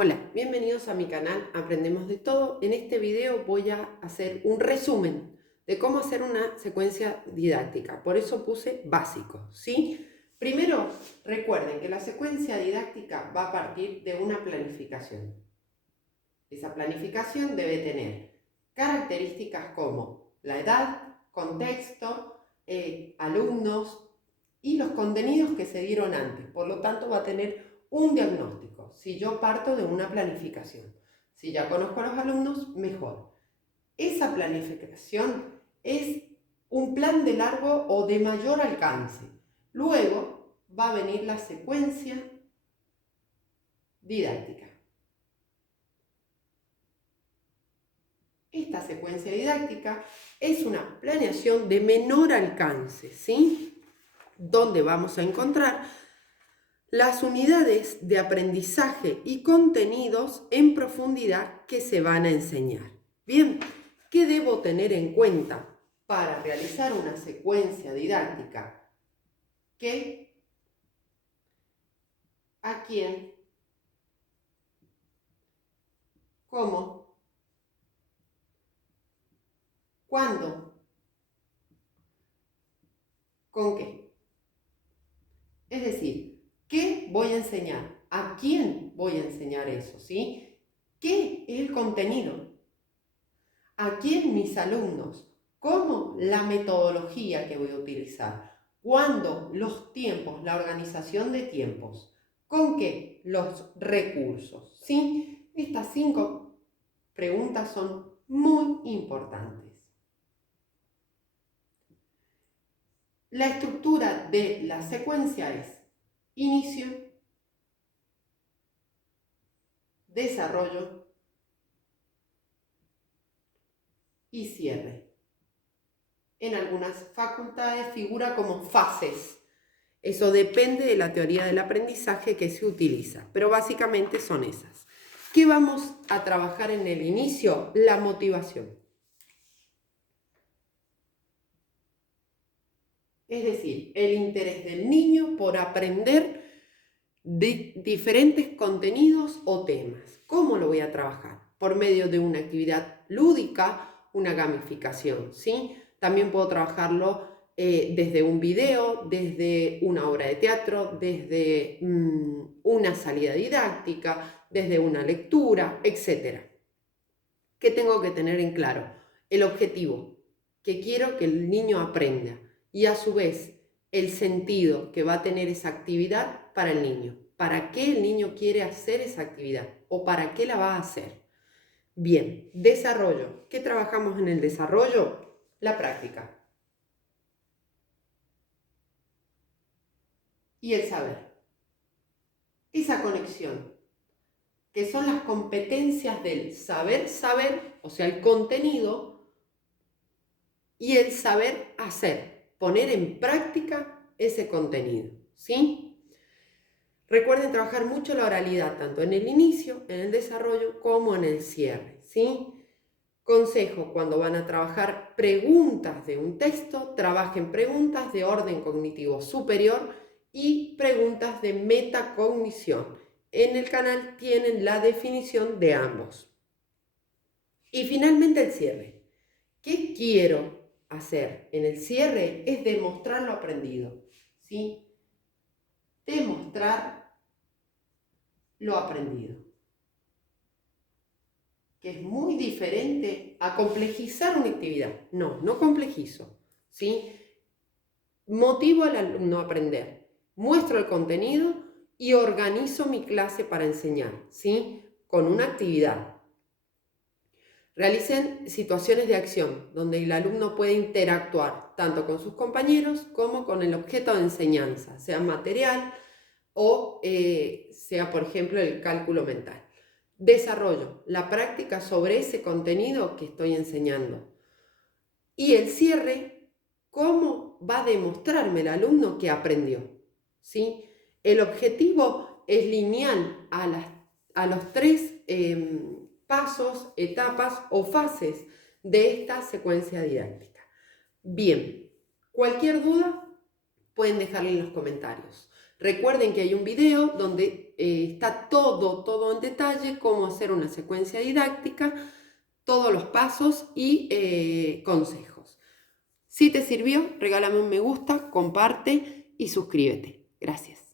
Hola, bienvenidos a mi canal Aprendemos de Todo. En este video voy a hacer un resumen de cómo hacer una secuencia didáctica. Por eso puse básico, ¿sí? Primero, recuerden que la secuencia didáctica va a partir de una planificación. Esa planificación debe tener características como la edad, contexto, alumnos y los contenidos que se dieron antes. Por lo tanto, va a tener un diagnóstico. Si yo parto de una planificación, si ya conozco a los alumnos, mejor. Esa planificación es un plan de largo o de mayor alcance. Luego va a venir la secuencia didáctica. Esta secuencia didáctica es una planeación de menor alcance, ¿sí? Donde vamos a encontrar las unidades de aprendizaje y contenidos en profundidad que se van a enseñar. Bien, ¿qué debo tener en cuenta para realizar una secuencia didáctica? ¿Qué? ¿A quién? ¿Cómo? ¿Cuándo? ¿Con qué? Es decir, ¿qué voy a enseñar? ¿A quién voy a enseñar eso? ¿Sí? ¿Qué es el contenido? ¿A quién mis alumnos? ¿Cómo la metodología que voy a utilizar? ¿Cuándo? Los tiempos, la organización de tiempos. ¿Con qué? Los recursos. ¿Sí? Estas 5 preguntas son muy importantes. La estructura de la secuencia es inicio, desarrollo y cierre. En algunas facultades figura como fases. Eso depende de la teoría del aprendizaje que se utiliza, pero básicamente son esas. ¿Qué vamos a trabajar en el inicio? La motivación. Es decir, el interés del niño por aprender de diferentes contenidos o temas. ¿Cómo lo voy a trabajar? Por medio de una actividad lúdica, una gamificación, ¿sí? También puedo trabajarlo desde un video, desde una obra de teatro, desde una salida didáctica, desde una lectura, etc. ¿Qué tengo que tener en claro? El objetivo, que quiero que el niño aprenda, y a su vez el sentido que va a tener esa actividad para el niño. ¿Para qué el niño quiere hacer esa actividad? ¿O para qué la va a hacer? Bien, desarrollo. ¿Qué trabajamos en el desarrollo? La práctica y el saber. Esa conexión, que son las competencias del saber, o sea, el contenido, y el saber hacer, poner en práctica ese contenido, ¿sí? Recuerden trabajar mucho la oralidad, tanto en el inicio, en el desarrollo, como en el cierre, ¿sí? Consejo, cuando van a trabajar preguntas de un texto, trabajen preguntas de orden cognitivo superior y preguntas de metacognición. En el canal tienen la definición de ambos. Y finalmente el cierre. ¿Qué quiero hacer en el cierre? Es demostrar lo aprendido, ¿sí? Demostrar lo aprendido, que es muy diferente a complejizar una actividad. No complejizo, ¿sí? Motivo al alumno a aprender, muestro el contenido y organizo mi clase para enseñar, ¿sí? Con una actividad. Realicen situaciones de acción donde el alumno puede interactuar tanto con sus compañeros como con el objeto de enseñanza, sea material o sea, por ejemplo, el cálculo mental. Desarrollo la práctica sobre ese contenido que estoy enseñando. Y el cierre, ¿cómo va a demostrarme el alumno que aprendió? ¿Sí? El objetivo es lineal a los 3 pasos, etapas o fases de esta secuencia didáctica. Bien, cualquier duda pueden dejarla en los comentarios. Recuerden que hay un video donde está todo en detalle, cómo hacer una secuencia didáctica, todos los pasos y consejos. Si te sirvió, regálame un me gusta, comparte y suscríbete. Gracias.